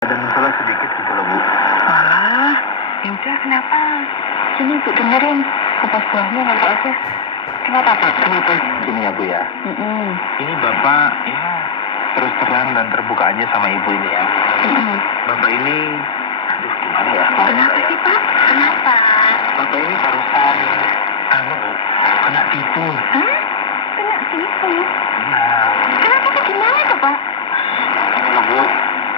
Ada masalah sedikit gitu loh, Bu. Wah, ya udah kenapa? Sini Bu dengerin, kupas buahnya nanti aja. Kenapa Pak? Kenapa gini ya, Bu ya? Mm-mm. Ini Bapak ya terus terang dan terbuka aja sama Ibu ini ya. Mm-mm. Bapak ini, aduh gimana ya? Kenapa sih Pak? Kenapa? Bapak ini barusan, Bu, kena tipu. Hah? Kena tipu? Iya. Kenapa tuh gimana tuh Pak? Ini loh, Bu.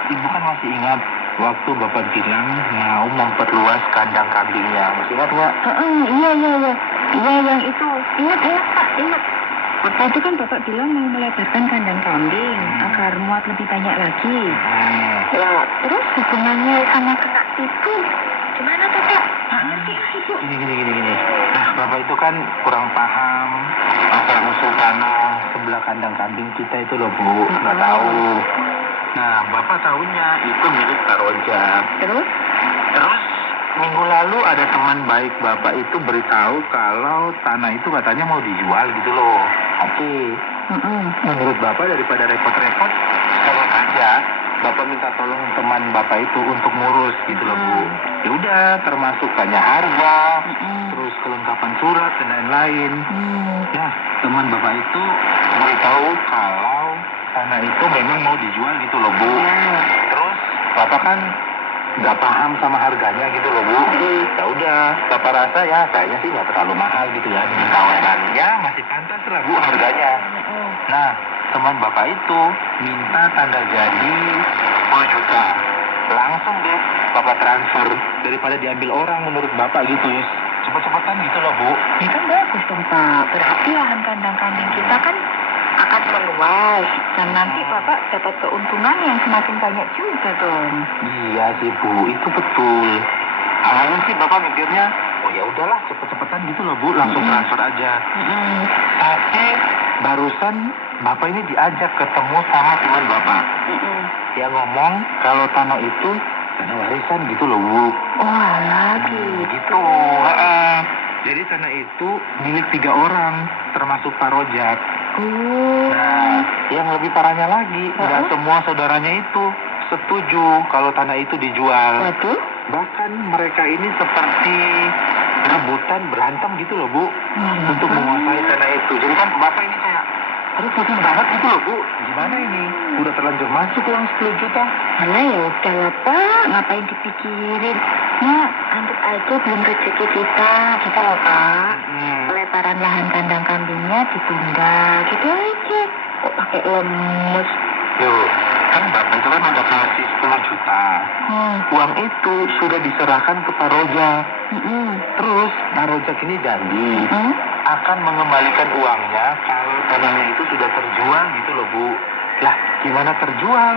Ibu kan masih ingat waktu Bapak bilang mau memperluas kandang kambingnya. Masih ingat nggak? Iya. Iya yang itu. Ingat Pak, ingat. Waktu itu kan Bapak bilang mau melebarkan kandang kambing agar muat lebih banyak lagi. Ya, terus hubungannya sama kena tipu. Gimana tuh Pak? Nggak ngerti Ibu. Gini. Nah, Bapak itu kan kurang paham asal usul tanah sebelah kandang kambing kita itu loh, Bu. Nggak tahu. Nah, Bapak tahunya itu milik Pak Rojak. Terus? Terus minggu lalu ada teman baik Bapak itu beritahu kalau tanah itu katanya mau dijual gitu loh. Oke. Menurut Bapak daripada repot-repot, sekalian aja Bapak minta tolong teman Bapak itu untuk ngurus gitu loh, Bu. Ya udah, termasuk tanya harga, terus kelengkapan surat dan lain-lain. Ya, teman Bapak itu beritahu kalau tanah itu memang mau dijual gitu loh, Bu. Terus Bapak kan nggak paham sama harganya gitu loh, Bu. Ya udah, Bapak rasa ya kayaknya sih nggak terlalu mahal gitu ya dengan tawaran. Ya masih pantas lah, Bu, harganya. Nah, teman Bapak itu minta tanda jadi 10 juta. Langsung deh Bapak transfer daripada diambil orang menurut Bapak gitu ya. Cepet-cepetan gitu loh, Bu. Ya kan bagus dong Pak. Berarti lahan kandang kambing kita kan akan meluas. Dan nanti Bapak dapat keuntungan yang semakin banyak juga dong. Iya sih, Bu, itu betul. Awalnya sih Bapak mikirnya, oh ya udahlah cepet-cepetan gitu loh, Bu, langsung transfer aja. Tapi barusan Bapak ini diajak ketemu sama teman Bapak. Dia ngomong kalau tanah itu tanah warisan gitu loh, Bu. Oh lagi. Gitu. Jadi tanah itu milik 3 orang, termasuk Pak Rojak. Nah, yang lebih parahnya lagi, nggak semua saudaranya itu setuju kalau tanah itu dijual. Waduh. Bahkan mereka ini seperti rebutan berantem gitu loh, Bu, untuk menguasai tanah itu. Jadi kan Bapak ini kayak, aduh pusing banget gitu loh, Bu. Gimana ini? Udah terlanjur masuk uang 10 juta. Mana ya udah lah Pak, ngapain dipikirin? Nah, anggap aja belum rezeki kita loh Pak. Pelebaran lahan kandang kambingnya ditunda, gitu aja. Kok pakai lemes? Loh, kan Bapak itu kan udah kasih 10 juta. Uang itu sudah diserahkan ke Pak Rojak. Terus Pak Rojak ini janji akan mengembalikan uangnya kalau tanahnya itu sudah terjual gitu loh, Bu. Lah, gimana terjual?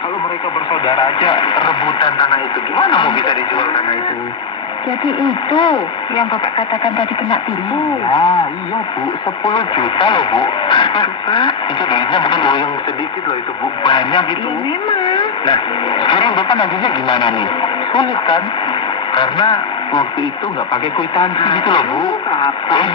Kalau mereka bersaudara aja rebutan tanah itu, gimana mau bisa dijual tanah itu? Jadi itu yang Bapak katakan tadi kena tipu. Nah, iya, Bu. 10 juta loh, Bu. Pak, itu duitnya bukan uang yang sedikit loh itu, Bu. Banyak gitu. Iya memang. Nah, sekarang Bapak nantinya gimana nih? Sulit kan? Karena waktu itu nggak pakai kwitansi gitu loh, Bu.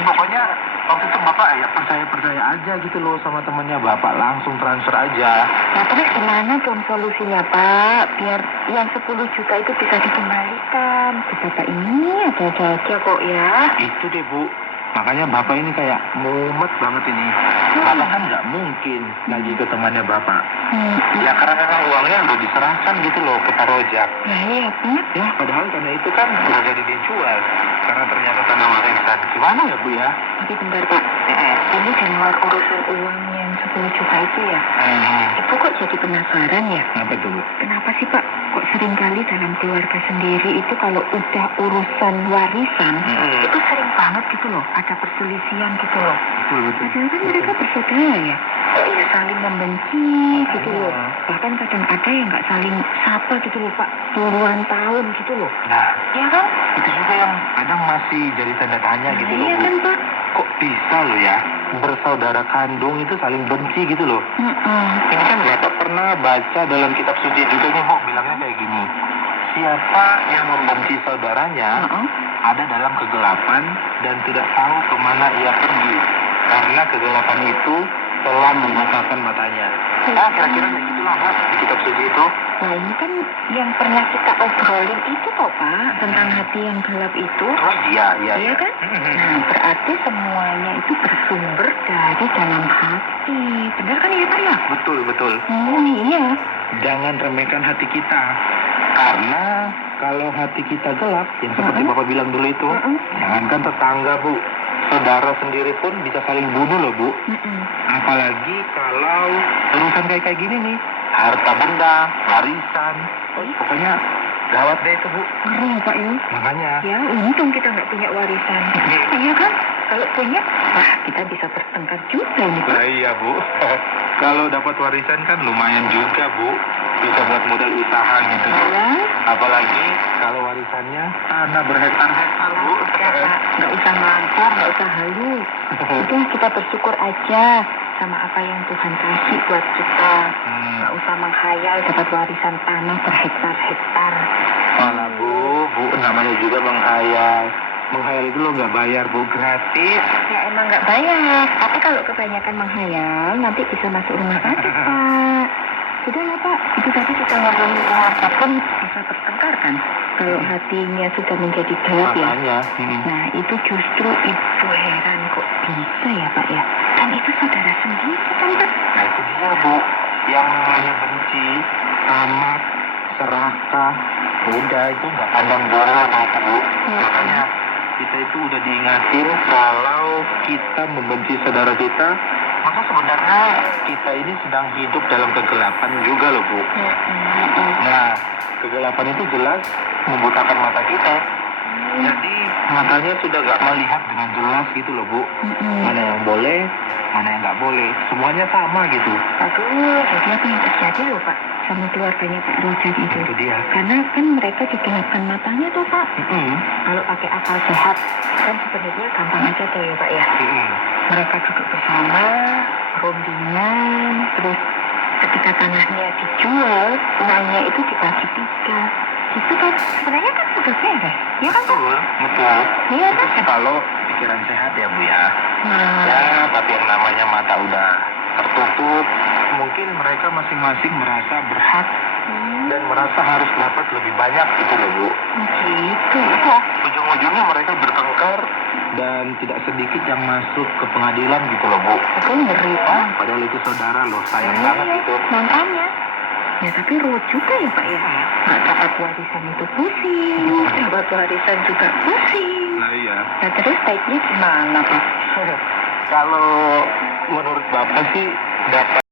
Pokoknya waktu itu Bapak ya percaya aja gitu loh sama temannya Bapak, langsung transfer aja. Nah terus gimana dong solusinya Pak? Biar yang 10 juta itu bisa dikembalikan. Ke Bapak ini ada aja kok ya. Itu deh, Bu. Makanya Bapak ini kayak mumet banget ini. Bapak kan nggak mungkin lagi ke temannya Bapak. Ya karena memang uangnya udah diserahkan gitu loh ke Pak Rojak. Nah iya Pak. Ya padahal tanah itu kan udah jadi dijual. Karena ternyata tanah warisan. Gimana ya, Bu ya? Tapi bentar Pak. Ini di luar urusan uang yang 10 juta itu ya. Ibu kok jadi penasaran ya? Kenapa tuh, Bu? Kenapa sih Pak? Kok seringkali dalam keluarga sendiri itu kalau udah urusan warisan itu sering banget gitu loh. Ada perselisihan gitu loh. Betul. Padahal kan mereka bersaudara ya. Kok ya saling membenci gitu loh. Bahkan kadang ada yang nggak saling sapa gitu loh Pak. Puluhan tahun gitu loh. Nah, Ya kan? itu juga yang kadang masih jadi tanda tanya gitu loh, Iya Bu. kan Pak? Kok bisa loh ya bersaudara kandung itu saling benci gitu loh. Ini kan Bapak pernah baca dalam kitab suci juga nih, Bu, bilangnya kayak gini. Siapa yang membenci saudaranya ada dalam kegelapan dan tidak tahu kemana ia pergi. Karena kegelapan itu pelan membutakan matanya. Nah, kira-kira kayak gitulah, Pak, di kitab suci itu. Nah, ini kan yang pernah kita obrolin itu toh, Pak, tentang hati yang gelap itu. Oh iya. Iya kan? Nah, berarti semuanya itu bersumber dari dalam hati. Benar kan ya, Pak ya? Betul. Iya. Jangan remehkan hati kita. Karena kalau hati kita gelap, yang seperti Bapak bilang dulu itu, jangankan tetangga, Bu. Saudara sendiri pun bisa saling bunuh loh, Bu. Apalagi kalau urusan kayak gini nih. Harta benda, warisan. Pokoknya gawat deh itu, Bu. Ngeri ya, Pak ya? Makanya. Ya, untung kita nggak punya warisan. Iya kan? Kalau punya, wah kita bisa bertengkar juga nih, Pak. Nah iya, Bu. Kalau dapat warisan kan lumayan juga, Bu. Bisa buat modal usaha gitu. Apalagi kalau warisannya tanah berhektar-hektar, Bu. Ya, Pak. Nggak usah ngangkar, nggak usah halu. Udah kita bersyukur aja sama apa yang Tuhan kasih buat kita. Nggak usah menghayal dapat warisan tanah berhektar-hektar. Malah, Bu, namanya juga menghayal. Menghayal itu lo nggak bayar, Bu, gratis. Ya emang nggak bayar. Tapi kalau kebanyakan menghayal, nanti bisa masuk rumah sakit, Pak. Sudahlah, Pak. Itu tadi kita ngomongin keluarga pun bisa bertengkar kan. Kalau hatinya sudah menjadi gelap ya. Makanya. Nah, itu justru ibu heran kok bisa ya, Pak ya. Dan itu saudara sendiri kan, Pak. Nah itu dia, Bu. Yang namanya benci, tamak, serakah, udah itu nggak pandang bulu, Bu. Makanya kita itu udah diingatin kalau kita membenci saudara kita, maka sebenarnya kita ini sedang hidup dalam kegelapan juga loh, Bu. Nah, kegelapan itu jelas membutakan mata kita. Jadi matanya sudah gak melihat dengan jelas gitu loh, Bu. Mana yang boleh, mana yang nggak boleh. Semuanya sama gitu. Aduh, jadi apa yang terjadi loh, Pak? Sama keluarganya Pak Rojan itu. Itu dia. Karena kan mereka digelapkan matanya tuh, Pak. Kalau pakai akal sehat, kan sebenarnya gampang aja tuh ya, Pak ya. Mereka duduk bersama, rundingan, terus ketika tanahnya dijual, uangnya itu dibagi 3. Itu kan sebenarnya kan sudah beres, ya kan, Pak? Betul. Iya Itu kan? sih kalau pikiran sehat ya, Bu ya. Nah, Ya, tapi yang namanya mata udah tertutup, mungkin mereka masing-masing merasa berhak dan merasa harus dapat lebih banyak gitu loh, Bu. gitu. Ujung-ujungnya mereka bertengkar dan tidak sedikit yang masuk ke pengadilan gitu loh, Bu. Itu ngeri, Pak. Padahal itu saudara loh, sayang banget gitu. Makanya. Ya tapi ruwet juga ya, Pak ya. Nggak dapat warisan itu pusing, dapat warisan juga pusing. Nah iya. Nah terus baiknya gimana, Pak? Kalau menurut Bapak sih dapat